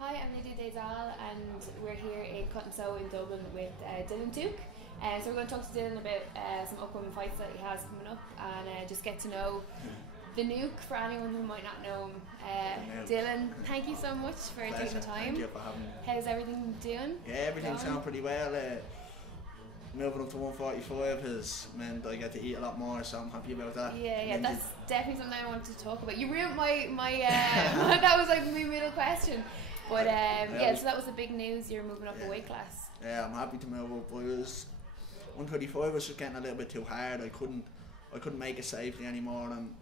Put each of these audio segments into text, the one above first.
Hi, I'm Lydia Daydal and we're here in Cotton Sow in Dublin with Tuke. So we're going to talk to Dylan about some upcoming fights that he has coming up and just get to know the Nuke for anyone who might not know him. Dylan, thank you so much for taking the time. Thank you for having me. How's everything doing? Yeah, everything's going pretty well. Moving up to 145 has meant I get to eat a lot more, so I'm happy about that. Yeah, that's definitely something I wanted to talk about. You ruined my that was like my middle question. But yeah, so that was the big news. You're moving up a weight class. Yeah, I'm happy to move up. 135 was just getting a little bit too hard. I couldn't make it safely anymore, and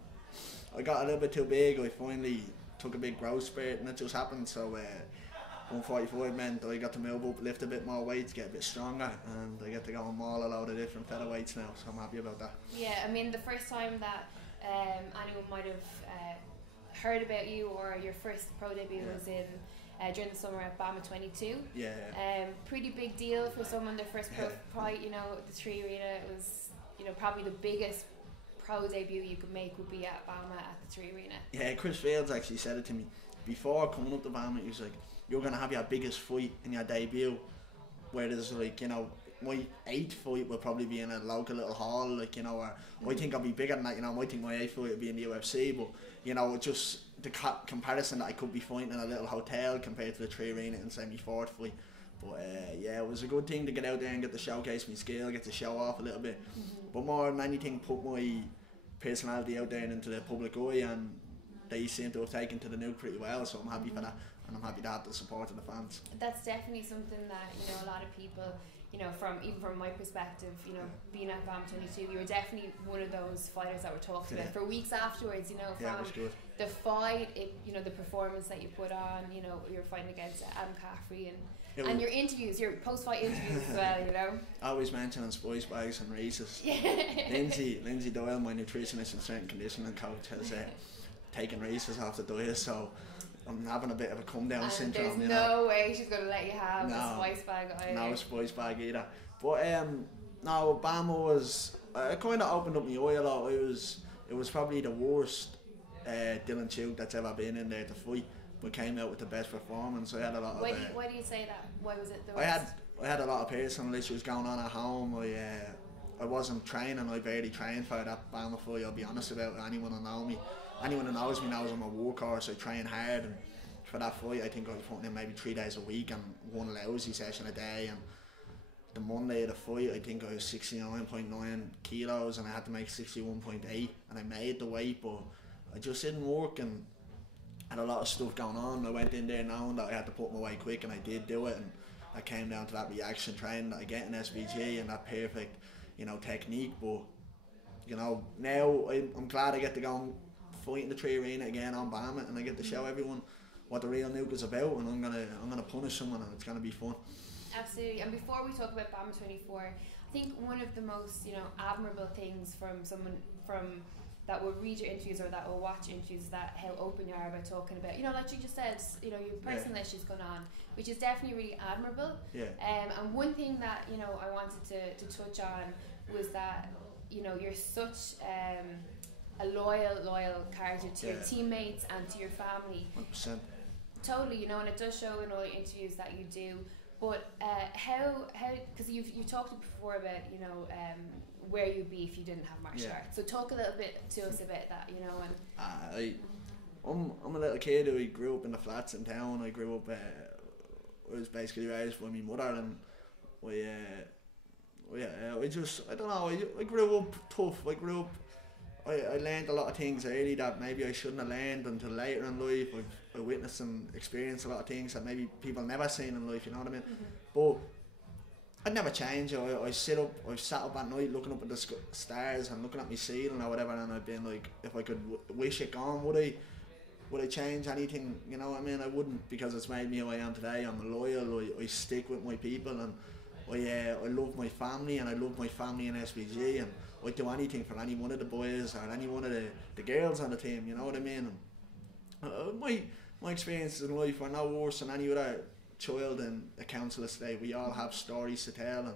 I got a little bit too big. I finally took a big growth spurt, and it just happened. So 145 meant I got to move up, lift a bit more weight, get a bit stronger, and I get to go and maul a load of different featherweights now. So I'm happy about that. Yeah, I mean the first time that anyone might have heard about you or your first pro debut was in. During the summer at Bama 22. Yeah. Pretty big deal for someone, their first pro fight, you know, at the Tree Arena. It was, you know, probably the biggest pro debut you could make would be at Bama at the Tree Arena. Yeah, Chris Fields actually said it to me. Before coming up to Bama, he was like, you're going to have your biggest fight in your debut. Whereas, like, you know, my 8th fight will probably be in a local little hall, like, you know, or I think I'll be bigger than that, you know, I might think my 8th fight will be in the UFC, but, you know, just the comparison that I could be fighting in a little hotel compared to the Tree Arena and say my 4th fight. But yeah, it was a good thing to get out there and get to showcase my skill, get to show off a little bit. But more than anything, put my personality out there into the public eye, and they seem to have taken to the Nuke pretty well, so I'm happy for that, and I'm happy to have the support of the fans. That's definitely something that, you know, a lot of people, you know, even from my perspective, you know, being at BAM 22, you were definitely one of those fighters that were talked about for weeks afterwards, you know, from the fight, you know, the performance that you put on, you know, you were fighting against Adam Caffrey and your interviews, your post-fight interviews as well, you know. Always mentioning spice bags and races. Lindsay Doyle, my nutritionist and strength and conditioning coach, has taken races off the diet, so I'm having a bit of a come down syndrome. There's no way she's going to let you have a spice bag either. No spice bag either. But no, Bama was, it kind of opened up my eye a lot. It was probably the worst Dylan Tuke that's ever been in there to fight, but came out with the best performance. I had a lot of. Why do you say that? Why was it the worst? I had a lot of personal issues going on at home. I wasn't training. I barely trained for that Bama fight. I'll be honest about it. Anyone who knows me. Anyone who knows me knows I'm a workhorse. I train hard, and for that fight I think I was putting in maybe 3 days a week and one lousy session a day, and the Monday of the fight I think I was 69.9 kilos and I had to make 61.8, and I made the weight, but I just didn't work and had a lot of stuff going on. I went in there knowing that I had to put my weight quick, and I did do it, and that came down to that reaction training that I get in SBG and that perfect, you know, technique. But you know, now I'm glad I get to go and fight in the Tree Arena again on Bama, and I get to show everyone what the real Nuke is about, and I'm gonna punish someone, and it's gonna be fun. Absolutely. And before we talk about Bama 24, I think one of the most, you know, admirable things from someone that will read your interviews or that will watch interviews is that how open you are about talking about, you know, like you just said, you know, your personal issues going on, which is definitely really admirable. Yeah. And one thing that, you know, I wanted to touch on was that, you know, you're such a loyal character to your teammates and to your family. 100%. Totally, you know, and it does show in all the interviews that you do. But how because you've talked before about, you know, where you'd be if you didn't have martial arts. So talk a little bit to us about that, you know. And I'm a little kid who grew up in the flats in town. I grew up, I was basically raised by my mother, and I don't know, I grew up tough. I learned a lot of things early that maybe I shouldn't have learned until later in life. I witnessed and experienced a lot of things that maybe people never seen in life, you know what I mean? But I'd never change. I've sat up at night looking up at the stars and looking at my ceiling or whatever, and I've been like, if I could wish it gone, would I change anything? You know what I mean? I wouldn't, because it's made me who I am today. I'm loyal. I stick with my people, and I love my family, and I love my family in SBG, and I'd do anything for any one of the boys or any one of the girls on the team, you know what I mean? And, my experiences in life are no worse than any other child in a council estate. We all have stories to tell, and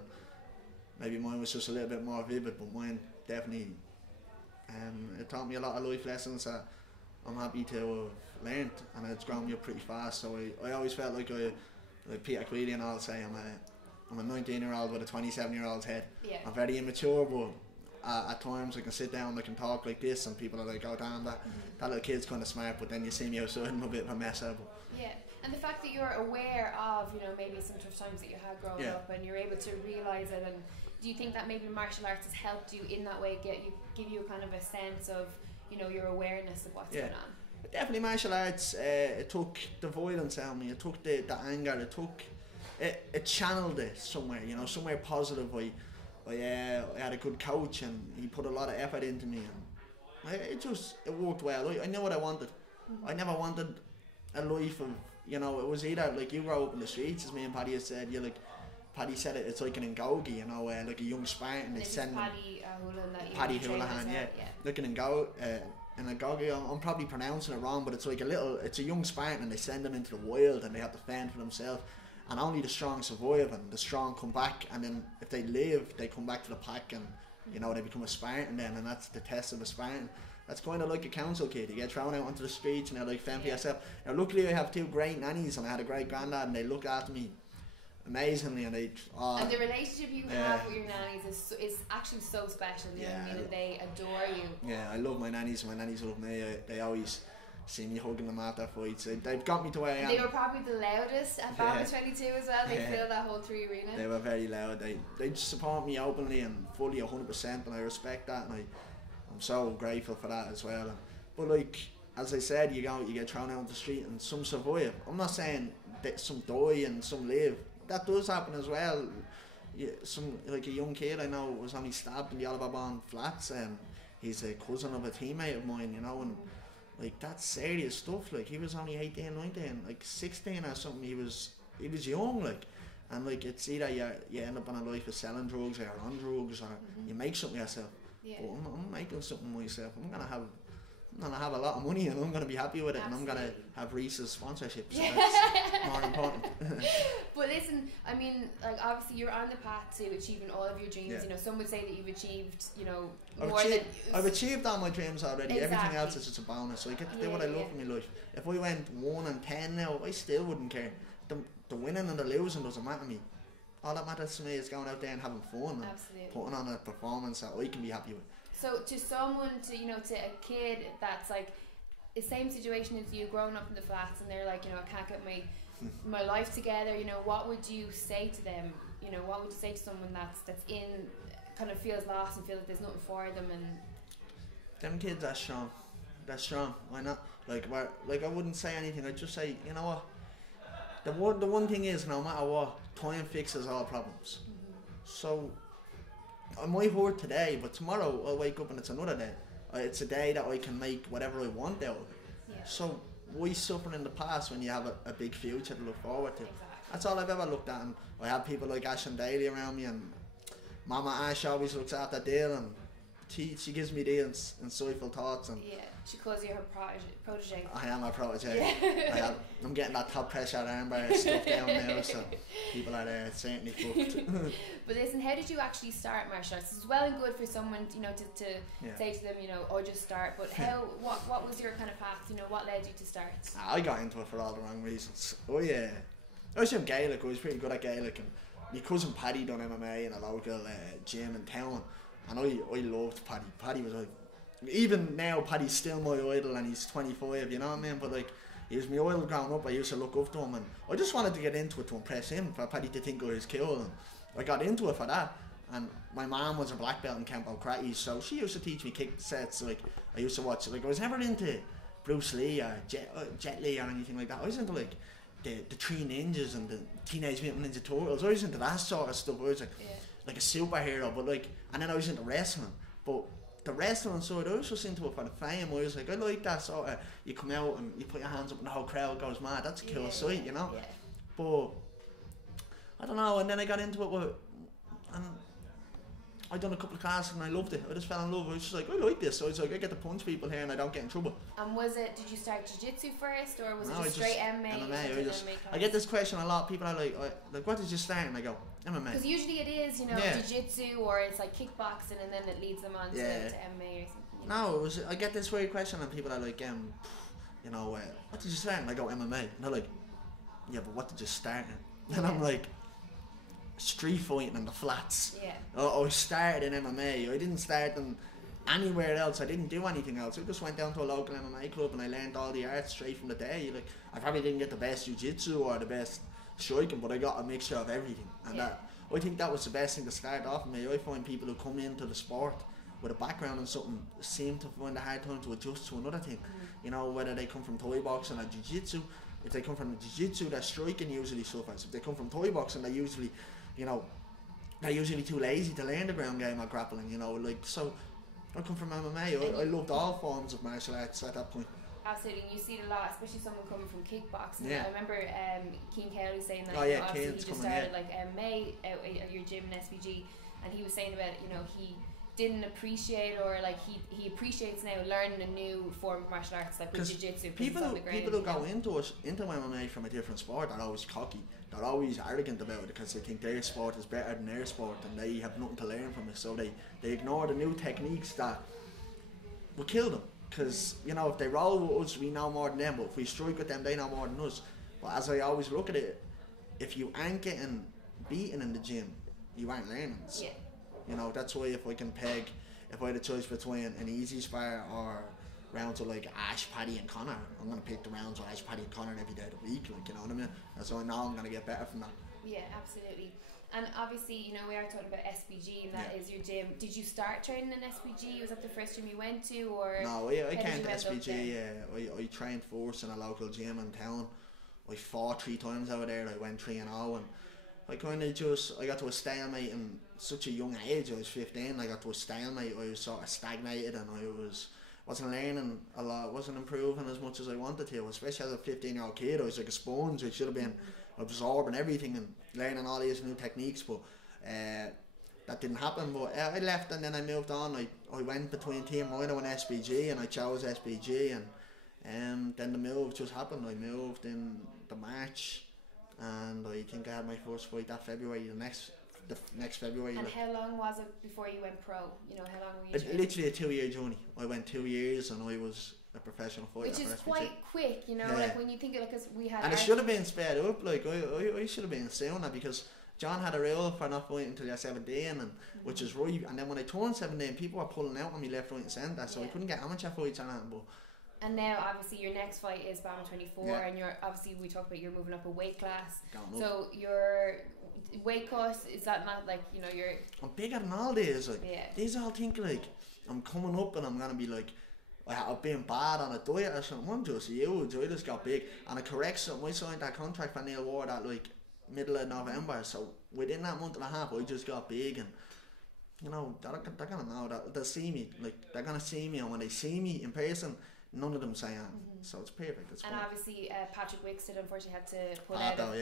maybe mine was just a little bit more vivid, but mine definitely it taught me a lot of life lessons that I'm happy to have learned, and it's grown me up pretty fast. So I always felt like Peter Queally and I'll say I'm a 19-year-old with a 27-year-old's head. Yeah. I'm very immature, but at times I can sit down, I can talk like this, and people are like, oh damn, that little kid's kind of smart, but then you see me outside, I'm a bit of a mess up. Yeah, and the fact that you're aware of, you know, maybe some tough times that you had growing up, and you're able to realise it, and do you think that maybe martial arts has helped you in that way, give you kind of a sense of, you know, your awareness of what's going on? Definitely martial arts, it took the violence out of me, it took the anger, it channeled it somewhere, you know, somewhere positive. I had a good coach, and he put a lot of effort into me, and it worked well. I knew what I wanted. I never wanted a life of, you know, it was either like you grow up in the streets, as me and Paddy had said. Paddy said it's like an Ngogi, you know, like a young Spartan. They send Paddy Houlihan, looking and go. And a Ngogi, I'm probably pronouncing it wrong, but it's like it's a young Spartan, and they send them into the wild, and they have to fend for themselves. And only the strong survive, and the strong come back, and then if they live, they come back to the pack, and you know, they become a Spartan then, and that's the test of a Spartan. That's kind of like a council kid. You get thrown out onto the streets, and they're like, fend for yourself. Now luckily I have two great nannies, and I had a great granddad, and they looked after me amazingly, and and the relationship you have with your nannies is actually so special. You know what I mean? And they adore you. Yeah, I love my nannies love me. They always see me hugging them after fights. They've got me to where I am. They were probably the loudest at Bama 22 as well. They filled that whole 3 arena. They were very loud. They support me openly and fully 100%, and I respect that, and I'm so grateful for that as well. But like, as I said, you get thrown out on the street, and some survive. I'm not saying that some die and some live. That does happen as well. Like a young kid I know was only stabbed in the Alabama Flats, and he's a cousin of a teammate of mine, you know, and like, that's serious stuff. Like, he was only 18, 19, like 16 or something. He was young, like, and like, it's either you end up in a life of selling drugs, or you're on drugs, or you make something yourself. Yeah. But I'm making something myself. I'm gonna have a lot of money, and I'm gonna be happy with it. Absolutely. And I'm gonna have Reese's sponsorship, so that's more important. But listen, I mean, like, obviously you're on the path to achieving all of your dreams. Yeah. You know, some would say that you've achieved, you know, I've achieved all my dreams already. Exactly. Everything else is just a bonus. So I get to do what I love in my life. If I went 1-10 now, I still wouldn't care. The winning and the losing doesn't matter to me. All that matters to me is going out there and having fun, and putting on a performance that I can be happy with. So to someone, to a kid that's like the same situation as you, growing up in the flats, and they're like, you know, I can't get my life together, you know, what would you say to them? You know, what would you say to someone that's in, kind of feels lost and feels like there's nothing for them? And them kids are strong. They're strong. Why not? Like I wouldn't say anything. I'd just say, you know what? The one thing is, no matter what, time fixes all problems. So I might hurt today, but tomorrow I'll wake up and it's another day. It's a day that I can make whatever I want out of it. Yeah. So why suffer in the past when you have a big future to look forward to? Exactly. That's all I've ever looked at. And I have people like Ash and Daly around me, and Mama Ash always looks after Dale, and she gives me the insightful thoughts. And yeah, she calls you her protege. I am a protege. Yeah. I'm getting that top pressure armbar stuff down now, so people are certainly fucked. But listen, how did you actually start martial arts? It's well and good for someone, you know, to say to them, you know, oh, just start. But what was your kind of path? You know, what led you to start? I got into it for all the wrong reasons. I was in Gaelic. I was pretty good at Gaelic, and my cousin Paddy done MMA in a local gym in town, and I loved Paddy. Paddy was like, even now Paddy's still my idol, and he's 25, you know what I mean? But like, he was my idol growing up. I used to look up to him, and I just wanted to get into it to impress him, for Paddy to think I was cool, and I got into it for that. And my mom was a black belt in Campo Cratty, so she used to teach me kick sets. Like, I used to watch, like, I was never into Bruce Lee or Jet Li or anything like that. I was into like the Three Ninjas and the Teenage Mutant Ninja Turtles. I was into that sort of stuff. I was like a superhero, but like, and then I was into wrestling. But the wrestling side, I was just into it for the fame. I was like, I like that sort of, you come out and you put your hands up and the whole crowd goes mad. That's a cool sight, you know. Yeah. But I don't know. And then I got into it and I done a couple of classes and I loved it. I just fell in love. I was just like, I like this. So I was like, I get to punch people here and I don't get in trouble. And did you start jiu-jitsu first, or was it just straight MMA? I get this question a lot. People are like, what did you start? And I go, MMA. Because usually it is, jiu-jitsu, or it's like kickboxing, and then it leads them on to MMA or something. No, I get this weird question and people are like, what did you start? And I go, MMA. And they're like, yeah, but what did you start in? And I'm like, street fighting in the flats. Yeah. I started in MMA. I didn't start in anywhere else. I didn't do anything else. I just went down to a local MMA club and I learned all the arts straight from the day. Like, I probably didn't get the best jiu-jitsu or the best striking, but I got a mixture of everything. And I think that was the best thing to start off with me. I find people who come into the sport with a background in something seem to find a hard time to adjust to another thing. Whether they come from Thai boxing or jiu-jitsu. If they come from jiu-jitsu, their striking usually suffers. If they come from Thai boxing, they're usually too lazy to learn the ground game or grappling, so I come from MMA. I loved all forms of martial arts at that point. Absolutely, and you see it a lot, especially someone coming from kickboxing. I remember Keen Kelly saying that he just started like MMA at your gym in SBG, and he was saying about he didn't appreciate, or like he appreciates now learning a new form of martial arts, like with jiu-jitsu. People who go into MMA from a different sport are always cocky. They're always arrogant about it because they think their sport is better than their sport and they have nothing to learn from it. So they ignore the new techniques that will kill them. Because if they roll with us, we know more than them. But if we strike with them, they know more than us. But as I always look at it, if you ain't getting beaten in the gym, you ain't learning. Yeah. That's why if I had a choice between an easy spar or rounds of like Ash, Paddy and Connor, I'm going to pick the rounds of Ash, Paddy and Connor every day of the week, like, you know what I mean? And so I know I'm going to get better from that. Yeah, absolutely. And obviously, we are talking about SBG, and that is your gym. Did you start training in SBG? Was that the first gym you went to, or? No, I came to SBG. I trained first in a local gym in town. I fought 3 times over there. I went 3-0, and I kind of I got to a stalemate in such a young age. I was 15. I got to a stalemate. I was sort of stagnated, and I wasn't learning a lot. I wasn't improving as much as I wanted to. Especially as a 15-year-old kid, I was like a sponge. I should have been absorbing everything and learning all these new techniques, but that didn't happen. But I left and then I moved on. I went between Team Rhino and SBG, and I chose SBG, and then the move just happened. I moved in the March, and I think I had my first fight that February, the next February. And how long was it before you went pro? How long were you training? Literally a 2-year journey. I went 2 years and I was a professional fighter. Which is quite quick, like when you think of it, because we had... And it should have been sped up, like I should have been sooner, because John had a rule for not fighting until you're 17, and which is right. And then when I turned 17, people were pulling out on me left, right and centre, so I couldn't get amateur fights on that. But and now, obviously, your next fight is BAM 24, and you're obviously, we talked about you're moving up a weight class. So your weight cut, is that not like you're? I'm bigger than all these. Like these all think like I'm coming up and I'm gonna be like I've been bad on a diet or something. I'm just huge. I just got big, and I correct something. I signed that contract for Neil Ward at like middle of November. So within that month and a half, I just got big, and they're gonna know that they'll see me. Like they're gonna see me, and when they see me in person, none of them say anything. So it's perfect. It's and fun. Obviously Patrick Wickston unfortunately had to pull out of,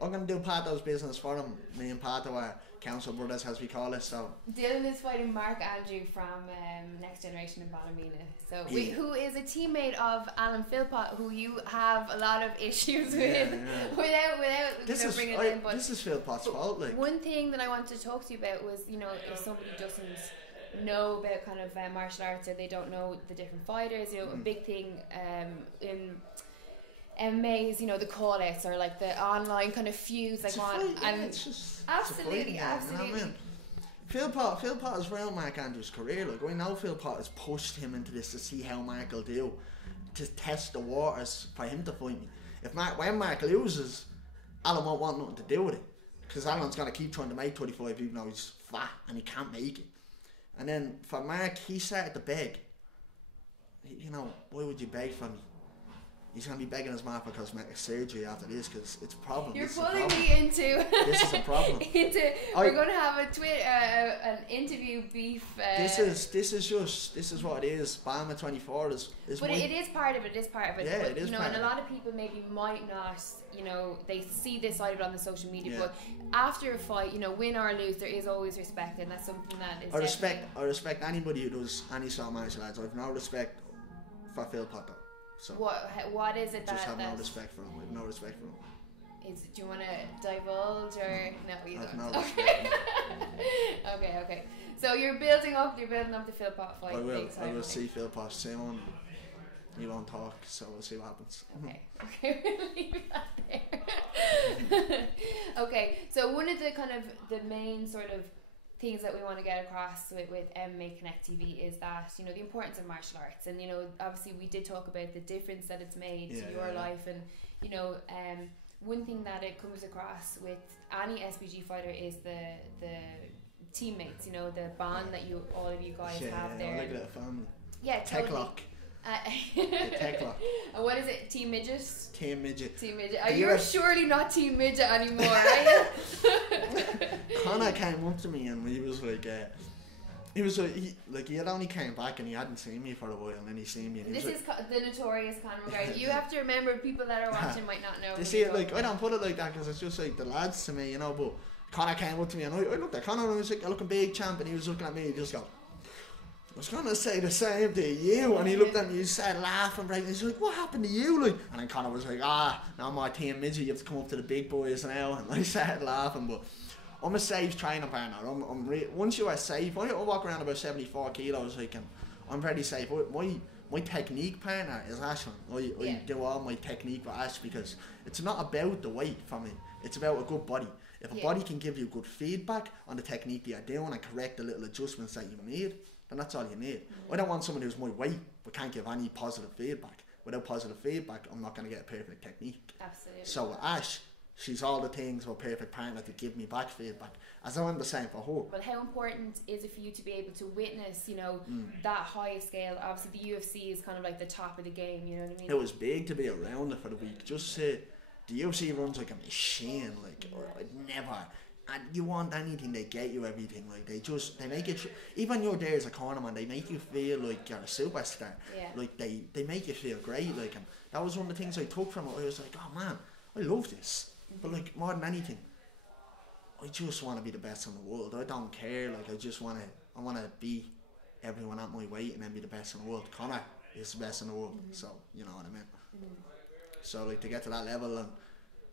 I'm going to do Pato's business for him. Me and Pato are council brothers, as we call it. So Dylan is fighting Mark Andrew from Next Generation in Ballymena, so who is a teammate of Alan Philpott, who you have a lot of issues with. without bringing it in. But this is Philpott's fault. Like, one thing that I wanted to talk to you about was, if somebody doesn't know about kind of martial arts, or they don't know the different fighters, a big thing in MMA is the call outs, or like the online kind of feuds, like absolutely. Philpott has ruined Mark Andrews' career. Like, I know Philpott has pushed him into this to see how Mark will do, to test the waters for him to fight me. When Mark loses, Alan won't want nothing to do with it, because Alan's gonna keep trying to make 25 even though he's fat and he can't make it. And then for Mark, he started to beg. Why would you beg for me? he's going to be begging his mom for cosmetic surgery after this, because it's a problem. You're pulling me into this is a problem. We're going to have an interview beef. This is what it is. Bama 24 is. But it is part of it. It is part of it. Yeah, but, it is. You know, and a lot of people maybe might not. You know, they see this side of it on the social media, but after a fight, you know, win or lose, there is always respect, and that's something that is. I respect anybody who does any sort of martial arts. I have no respect for Phil Potter. So what is it that? Just have no respect for him. I have no respect for him. Do you want to divulge or no? You don't. No respect. Okay. So you're building up the Phil Pot fight. I will see Phil Pot soon. He won't talk, so we'll see what happens. Okay, we'll leave that there. Okay, so one of the kind of the main sort of things that we want to get across with MMA Connect TV is that, you know, the importance of martial arts, and, you know, obviously we did talk about the difference that it's made to your life, and, you know, one thing that it comes across with any SBG fighter is the teammates, you know, the bond that all of you guys have there. Like a family. Yeah, totally. Tech-lock. Tech-lock. And what is it? Team Midget? Team Midget. You're surely not Team Midget anymore, are you? Connor came up to me and he was like, he had only came back and he hadn't seen me for a while, and then he seen me. And this is the notorious Conor McGregor. You have to remember, people that are watching might not know. You see it, like, I don't put it like that because it's just like the lads to me, you know. But Connor came up to me and I looked at Connor and I was like, "You're looking big, champ," and he was looking at me. He just go, "I was gonna say the same to you," and he looked at me, he started laughing, right? He's like, "What happened to you?" Like, and then Connor was like, "Now my team midget, you have to come up to the big boys now," and I started laughing. But I'm a safe training partner. Once you are safe, I walk around about 74 kilos, like, and I'm very safe. My technique partner is Ashlyn. I do all my technique with Ash because it's not about the weight for me. It's about a good body. If a body can give you good feedback on the technique that you're doing and correct the little adjustments that you need, then that's all you need. I don't want someone who's my weight but can't give any positive feedback. Without positive feedback, I'm not going to get a perfect technique. Absolutely. So with Ash, she's all the things of a perfect partner to give me back feedback, as I'm the same for her. But how important is it for you to be able to witness, you know, that high scale? Obviously the UFC is kind of like the top of the game, you know what I mean? It was big to be around it for the week. Just the UFC runs like a machine, like, I'd never, and you want anything, they get you everything. Like, they make it, even you're there as a cornerman, they make you feel like you're a superstar. Like, they make you feel great, like, and that was one of the things I took from it. I was like, oh man, I love this. But like, more than anything, I just want to be the best in the world. I don't care. Like, I want to be everyone at my weight and then be the best in the world. Connor is the best in the world, so you know what I mean. So like, to get to that level, and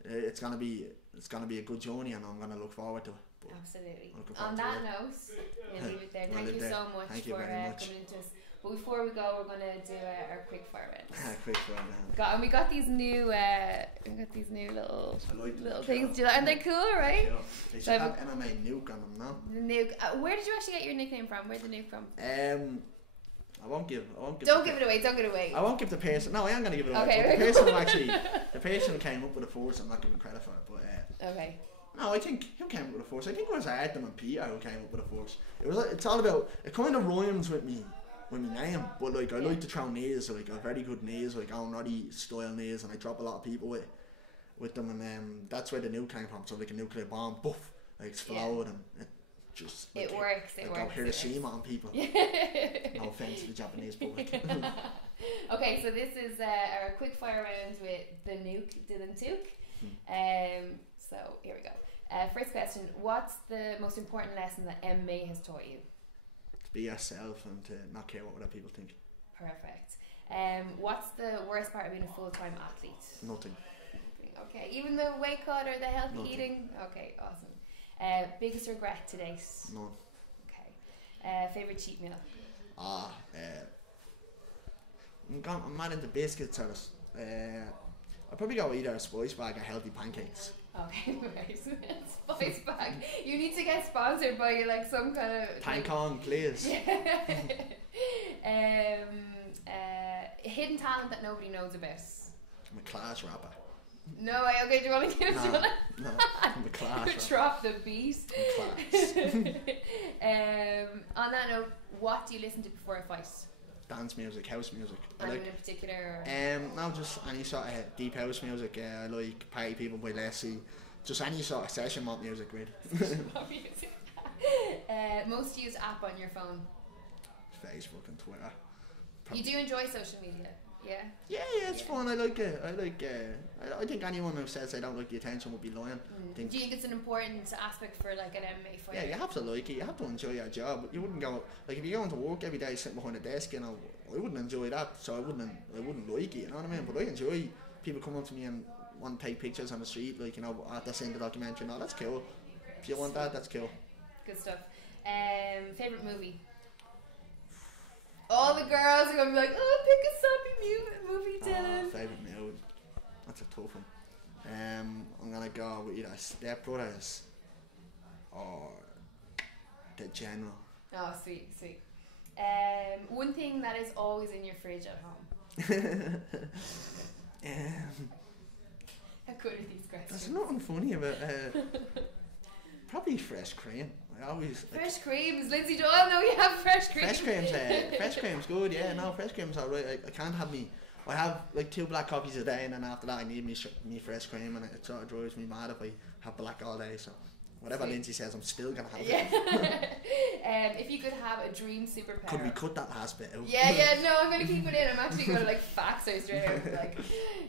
it's gonna be a good journey, and I'm gonna look forward to it. But absolutely. On that note, we'll leave it there. Thank you so much for coming into us. But before we go, we're gonna do our quick fire round. Quick fire round. And we got these new, little things. Aren't they cool, right? Yeah. They should have MMA Nuke on them now. The Nuke. Where did you actually get your nickname from? Where's the Nuke from? I won't give. Don't give it away. Don't give it away. I won't give the person. No, I am gonna give it away. Okay. The person who came up with the force, I'm not giving credit for it. But okay. No, I think who came up with the force. I think it was Adam and Peter who came up with the force. It's all about. It kind of rhymes with me. With my name, but like I like to throw knees, like a very good knees, like Roddy style knees, and I drop a lot of people with them, and that's where the Nuke came from. So like a nuclear bomb, buff, like explode, and it just like, it works. It works. Go Hiroshima on people. No offense to the Japanese public. Okay, so this is our quick fire round with the Nuke, Dylan Tuke. So here we go. First question: what's the most important lesson that MMA has taught you? Be yourself and to not care what other people think. Perfect. What's the worst part of being a full-time athlete? Nothing. Okay, even the weight cut or the healthy eating? Okay, awesome. Biggest regret to date? None. Okay. Favourite cheat meal? I'm mad into biscuits or I'll probably go either a spice bag or healthy pancakes. Okay, right. Spice bag. You need to get sponsored by like some kind of Pancong, please. Hidden talent that nobody knows about. I'm a class rapper. No, okay, do you want to give it? No, I'm a class rapper. Drop the beat. I'm class. On that note, what do you listen to before a fight? dance music, house music. Anyone in particular? No, just any sort of deep house music. I like Party People by Leslie. Just any sort of session mob music, really. Most used app on your phone? Facebook and Twitter. You do enjoy social media? Yeah, it's fun. I like it. I think anyone who says they don't like the attention would be lying. Do you think it's an important aspect for like an MMA fighter? Yeah, you have to like it. You have to enjoy your job. You wouldn't go like if you're going to work every day sitting behind a desk. You know, I wouldn't enjoy that. So I wouldn't like it. You know what I mean? But I enjoy people coming up to me and want to take pictures on the street. Like, you know, they're seeing the documentary. No, that's cool. If you want that, that's cool. Good stuff. Favorite movie? All the girls are gonna be like, oh, pick a zombie movie, Dylan. Favourite movie? That's a tough one. I'm gonna go with either Step Brothers or The General. Oh, sweet. One thing that is always in your fridge at home. How good are these questions? There's nothing funny about probably fresh cream. I always fresh creams. Lindsay Doyle, no, you have fresh cream. Fresh cream's good. Yeah, no, fresh cream's alright. I can't have me. I have like 2 black coffees a day, and then after that I need me fresh cream, and it sort of drives me mad if I have black all day. So whatever Lindsay says, I'm still gonna have it. If you could have a dream superpower, could we cut that last bit out? Yeah. No, I'm gonna keep it in. I'm actually gonna like fax her straight out. Like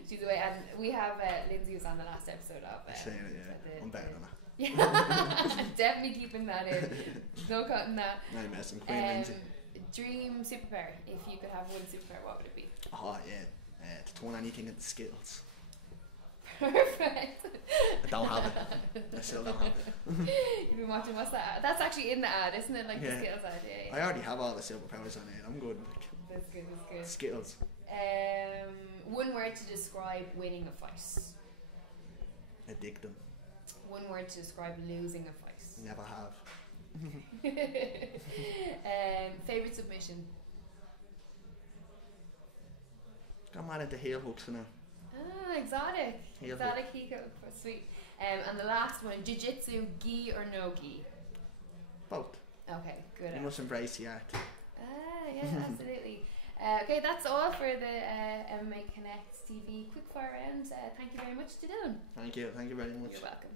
she's away, and we have Lindsay was on the last episode of. I'm better than that. Definitely keeping that in. No cutting that. No messing. Queen Lindsay. Dream superpower. If you could have one superpower, what would it be? Oh yeah, to turn anything into Skittles. Perfect. I don't have it. I still don't have it. You've been watching, what's that? That's actually in the ad, isn't it? Like the Skittles ad. Yeah. I already have all the superpowers on it. I'm good. That's good. Skittles. One word to describe winning a fight. Addicting. One word to describe losing a fight. Never have. Favourite submission? Got mad into heel hooks now. Ah, exotic. Heel exotic heel hook. Sweet. And the last one, jiu-jitsu, gi or no gi? Both. Okay, good. You must embrace the art. Yeah, absolutely. Okay, that's all for the MMA Connect TV quickfire round. Thank you very much to Dylan. Thank you very much. You're welcome.